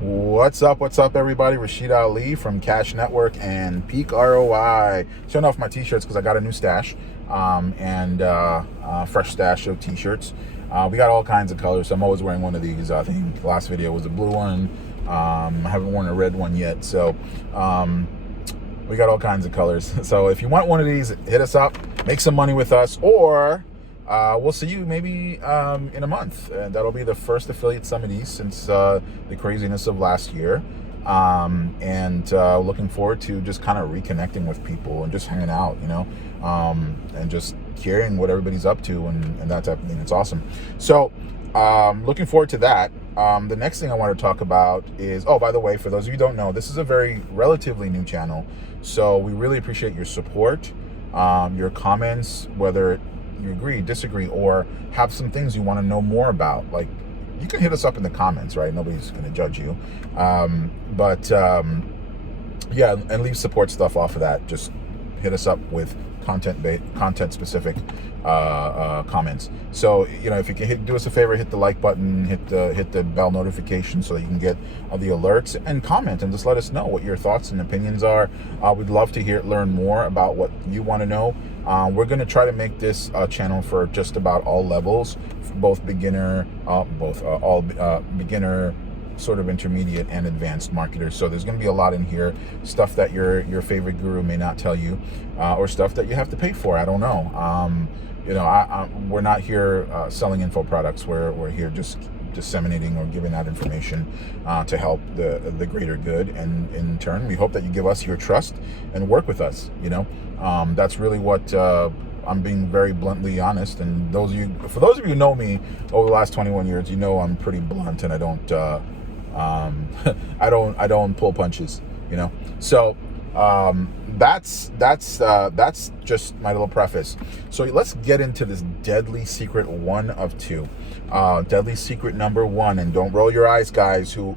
What's up, everybody? Rashid Ali from Cash Network and Peak ROI. Showing off my t-shirts because I got a new stash and fresh stash of t-shirts. We got all kinds of colors, so I'm always wearing one of these. I think the last video was a blue one. I haven't worn a red one yet, so we got all kinds of colors. So if you want one of these, hit us up, make some money with us, or we'll see you maybe in a month. That'll be the first affiliate summit east since the craziness of last year. Looking forward to just kind of reconnecting with people and just hanging out, and just hearing what everybody's up to and that type of thing. It's awesome. So looking forward to that. The next thing I want to talk about is, oh, by the way, for those of you who don't know, this is a very relatively new channel. So we really appreciate your support, your comments, whether you agree, disagree, or have some things you want to know more about. Like, you can hit us up in the comments, right? Nobody's going to judge you. Yeah, and leave support stuff off of that. Just hit us up with content specific comments. So if you can do us a favor, hit the like button, hit the bell notification so that you can get the alerts, and comment and just let us know what your thoughts and opinions are. We'd love to learn more about what you want to know. We're going to try to make this channel for just about all levels, both beginner, beginner, sort of intermediate, and advanced marketers. So there's going to be a lot in here, stuff that your favorite guru may not tell you, or stuff that you have to pay for. I don't know. We're not here selling info products. We're here just disseminating or giving out information to help the greater good, and in turn we hope that you give us your trust and work with us. That's really what I'm being very bluntly honest. And for those of you who know me over the last 21 years, I'm pretty blunt, and I don't I don't pull punches. So that's just my little preface. So let's get into this deadly secret one of two. Deadly secret number one, and don't roll your eyes, guys who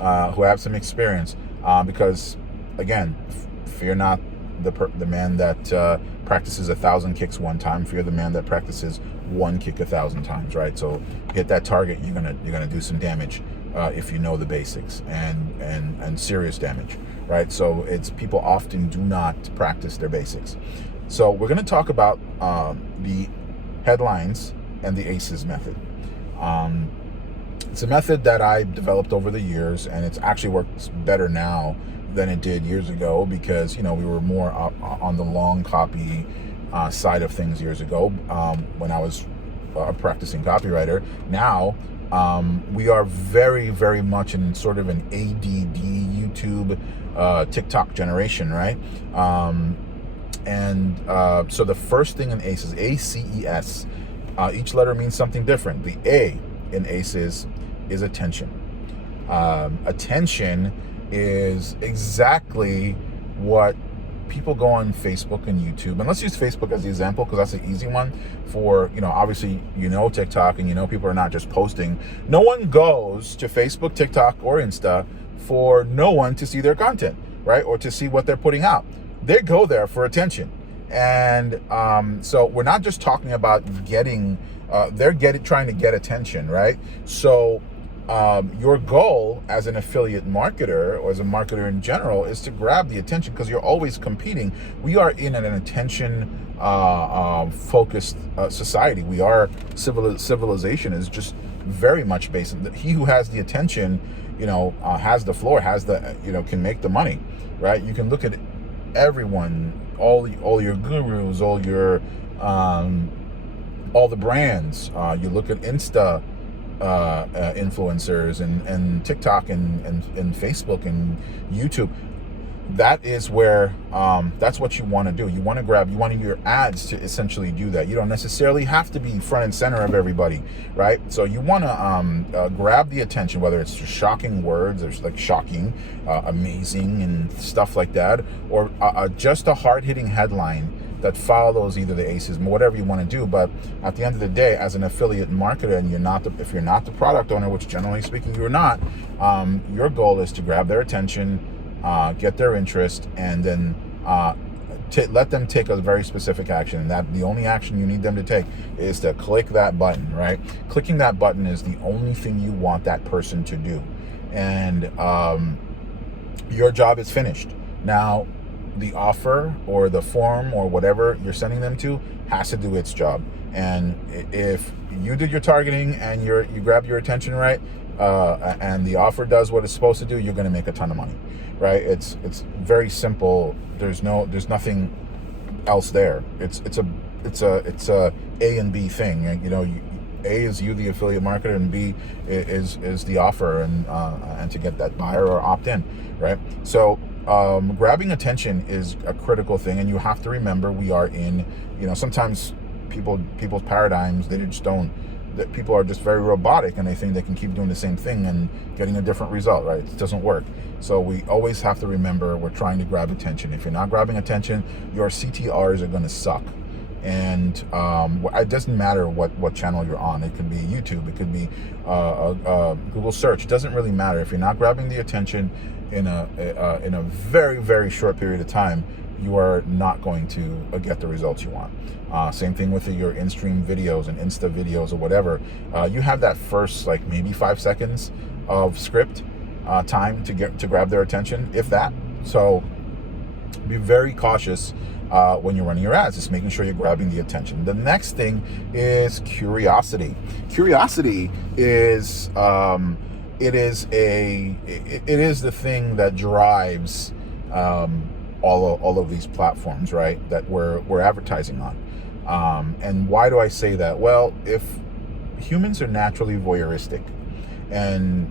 have some experience, because again, fear not the man that practices 1,000 kicks one time. Fear the man that practices one kick 1,000 times. Right? So hit that target, you're gonna do some damage if you know the basics, and serious damage. Right? So people often do not practice their basics. So we're going to talk about the headlines and the ACEs method. It's a method that I developed over the years, and it actually works better now than it did years ago, because we were more on the long copy side of things years ago when I was a practicing copywriter. Now we are very, very much in sort of an ADD YouTube TikTok generation, right? So the first thing in ACEs, ACES, each letter means something different. The A in ACEs is attention. Attention is exactly what people go on Facebook and YouTube, and let's use Facebook as the example because that's the easy one. For obviously TikTok, and people are not just posting. No one goes to Facebook, TikTok, or Insta for no one to see their content, right, or to see what they're putting out. They go there for attention. And so we're not just talking about trying to get attention, right? So your goal as an affiliate marketer, or as a marketer in general, is to grab the attention, because you're always competing. We are in an attention focused society. We are civilization is just very much based on he who has the attention, has the floor, can make the money, right? You can look at everyone, all your gurus, all the brands. You look at Insta influencers and TikTok and Facebook and YouTube. That is where that's what you want to do. You want your ads to essentially do that. You don't necessarily have to be front and center of everybody, right? So you want to grab the attention, whether it's just shocking words, or like shocking, amazing, and stuff like that, or just a hard-hitting headline that follows either the ACEs, whatever you want to do. But at the end of the day, as an affiliate marketer, and if you're not the product owner, which generally speaking you're not, your goal is to grab their attention, get their interest, and then let them take a very specific action. And that the only action you need them to take is to click that button, right? Clicking that button is the only thing you want that person to do. and your job is finished. Now, the offer or the form or whatever you're sending them to has to do its job. And if you did your targeting and you grab your attention right, and the offer does what it's supposed to do, you're going to make a ton of money, right? It's very simple. There's nothing else there. It's a A and B thing. You know, A is you, the affiliate marketer, and B is the offer and to get that buyer or opt in, right? So grabbing attention is a critical thing, and you have to remember we are in, you know, sometimes people's paradigms, they just don't, that people are just very robotic and they think they can keep doing the same thing and getting a different result, right? It doesn't work. So we always have to remember we're trying to grab attention. If you're not grabbing attention, your CTRs are going to suck. And it doesn't matter what channel you're on. It could be YouTube, it could be Google search. It doesn't really matter. If you're not grabbing the attention in a very, very short period of time, you are not going to get the results you want. Same thing with your in-stream videos and Insta videos or whatever. You have that first, like, maybe 5 seconds of script time to grab their attention, if that. So be very cautious when you're running your ads. Just making sure you're grabbing the attention. The next thing is curiosity. Curiosity is it is the thing that drives all of these platforms, right, that we're advertising on. And why do I say that? Well, if humans are naturally voyeuristic, and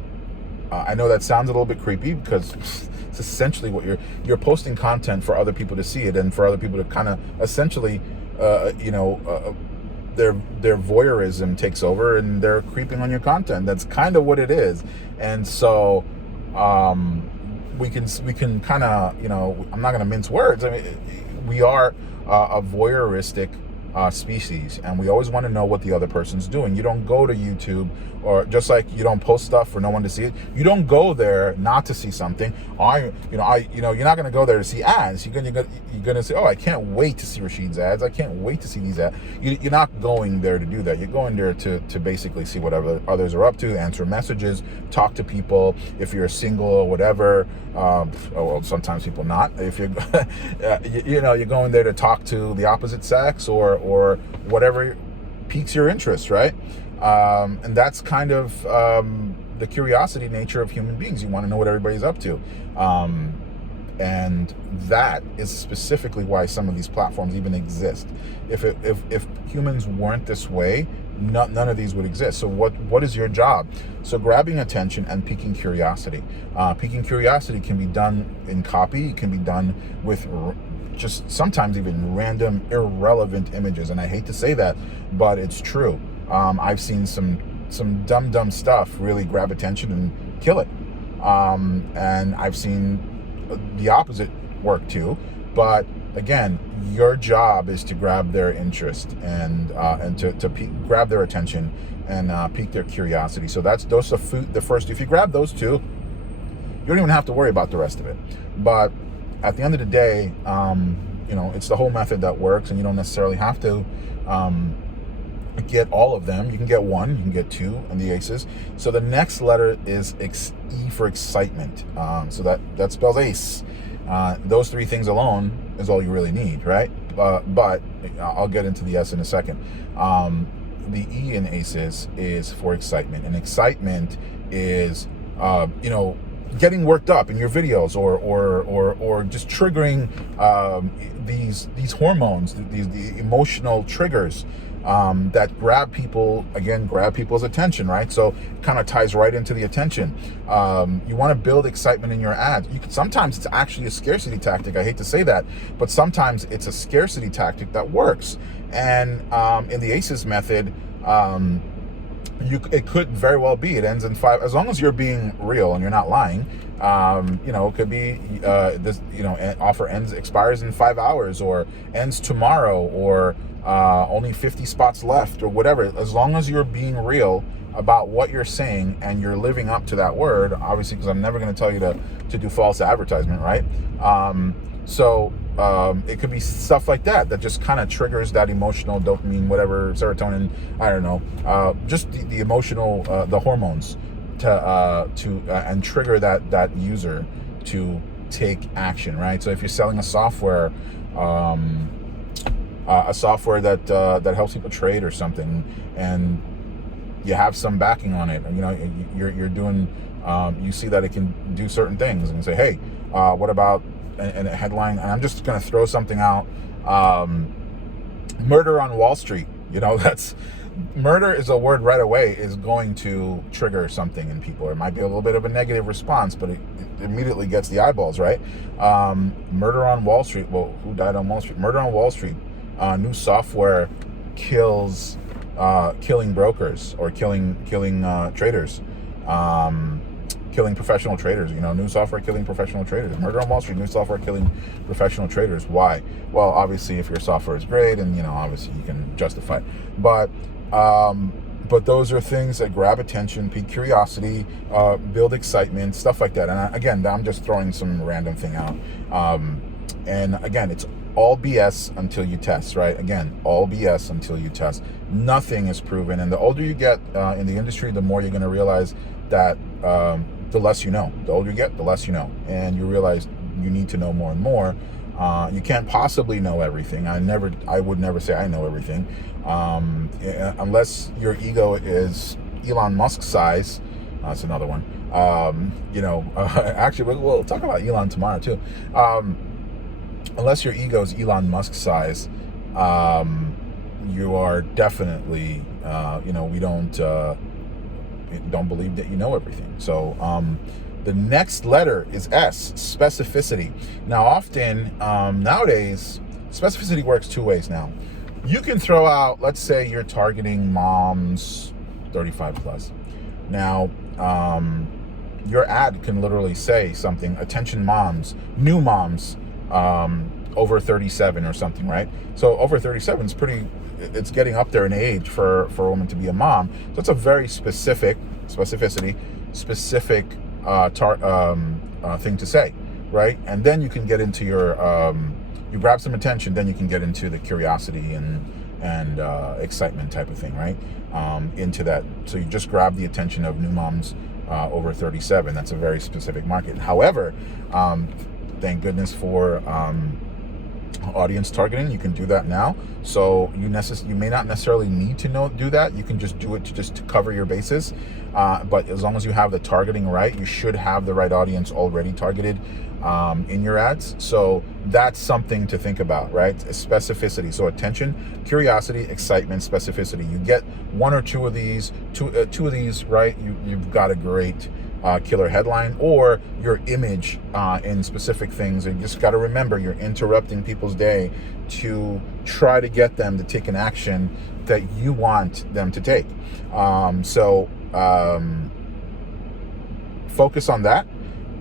I know that sounds a little bit creepy because it's essentially what you're posting content for other people to see it, and for other people to kind of essentially, their voyeurism takes over and they're creeping on your content. That's kind of what it is. And so we can kind of, you know, I'm not going to mince words. I mean, we are a voyeuristic species, and we always want to know what the other person's doing. You don't go to YouTube, or just like you don't post stuff for no one to see it, you don't go there not to see something. You're not going to go there to see ads. You're going to say, oh, I can't wait to see Rashid's ads. I can't wait to see these ads. You're not going there to do that. You're going there to basically see what others are up to, answer messages, talk to people. If you're single or whatever, well, sometimes people not. If you're, you're going there to talk to the opposite sex or whatever piques your interest, right? And that's kind of the curiosity nature of human beings. You want to know what everybody's up to. And that is specifically why some of these platforms even exist. If humans weren't this way, none of these would exist. So what is your job? So grabbing attention and piquing curiosity. Piquing curiosity can be done in copy. It can be done with just sometimes even random, irrelevant images. And I hate to say that, but it's true. I've seen some dumb stuff really grab attention and kill it. And I've seen the opposite work too. But again, your job is to grab their interest and to grab their attention and pique their curiosity. So those are the first. If you grab those two, you don't even have to worry about the rest of it. But at the end of the day, it's the whole method that works, and you don't necessarily have to get all of them. You can get one, you can get two, and the aces. So the next letter is E for excitement. So that spells ace. Those three things alone is all you really need, right? But I'll get into the S in a second. The E in aces is for excitement, and excitement is getting worked up in your videos, or just triggering these hormones, the emotional triggers that grab people's attention, right? So it kind of ties right into the attention. You want to build excitement in your ads. Sometimes it's actually a scarcity tactic. I hate to say that, but sometimes it's a scarcity tactic that works. And in the ACEs method, it could very well be it ends in 5, as long as you're being real and you're not lying. It could be offer expires in 5 hours, or ends tomorrow, or only 50 spots left, or whatever. As long as you're being real about what you're saying and you're living up to that word, obviously, because I'm never going to tell you to do false advertisement, right? It could be stuff like that just kind of triggers that emotional dopamine, whatever, serotonin, I don't know, just the emotional, the hormones and trigger that user to take action, right? So if you're selling a software that helps people trade or something, and you have some backing on it, and you're doing, you see that it can do certain things, and say, hey, what about, and a headline, and I'm just going to throw something out, murder on Wall Street. That's murder is a word right away is going to trigger something in people. It might be a little bit of a negative response, but it immediately gets the eyeballs, right? Murder on Wall Street. Well, who died on Wall Street? Murder on Wall Street. New software kills, killing brokers, or killing traders, killing professional traders. New software killing professional traders. Murder on Wall Street. New software killing professional traders. Why? Well, obviously, if your software is great, and obviously you can justify it, but those are things that grab attention, pique curiosity, build excitement, stuff like that. And again, I'm just throwing some random thing out. And again, it's all BS until you test, right? Again, all BS until you test. Nothing is proven. And the older you get in the industry, the more you're going to realize that the less you know. The older you get, the less you know. And you realize you need to know more and more. You can't possibly know everything. I would never say I know everything. Unless your ego is Elon Musk size. That's another one. Actually, we'll talk about Elon tomorrow too. Unless your ego is Elon Musk size, you are definitely, we don't believe that you know everything. So the next letter is S, specificity. Now, often nowadays, specificity works two ways now. You can throw out, let's say you're targeting moms 35 plus. Now, your ad can literally say something, attention moms, new moms, over 37 or something, right? So over 37 is it's getting up there in age for a woman to be a mom. So it's a very specific thing to say, right? And then you can get into your, you grab some attention, then you can get into the curiosity and excitement type of thing, right? Into that. So you just grab the attention of new moms over 37. That's a very specific market. However, thank goodness for audience targeting. You can do that now. So you may not necessarily need to do that. You can just do it to cover your bases. But as long as you have the targeting right, you should have the right audience already targeted in your ads. So that's something to think about, right? Specificity. So attention, curiosity, excitement, specificity. You get one or two of these, right? You've got a great killer headline, or your image in specific things. And you just got to remember, you're interrupting people's day to try to get them to take an action that you want them to take. Focus on that.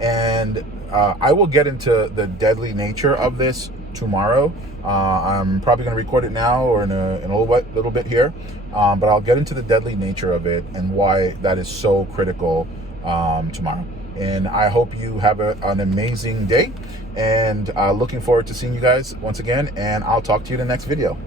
And I will get into the deadly nature of this tomorrow. I'm probably going to record it now or in a little bit here. But I'll get into the deadly nature of it and why that is so critical tomorrow. And I hope you have an amazing day, and looking forward to seeing you guys once again, and I'll talk to you in the next video.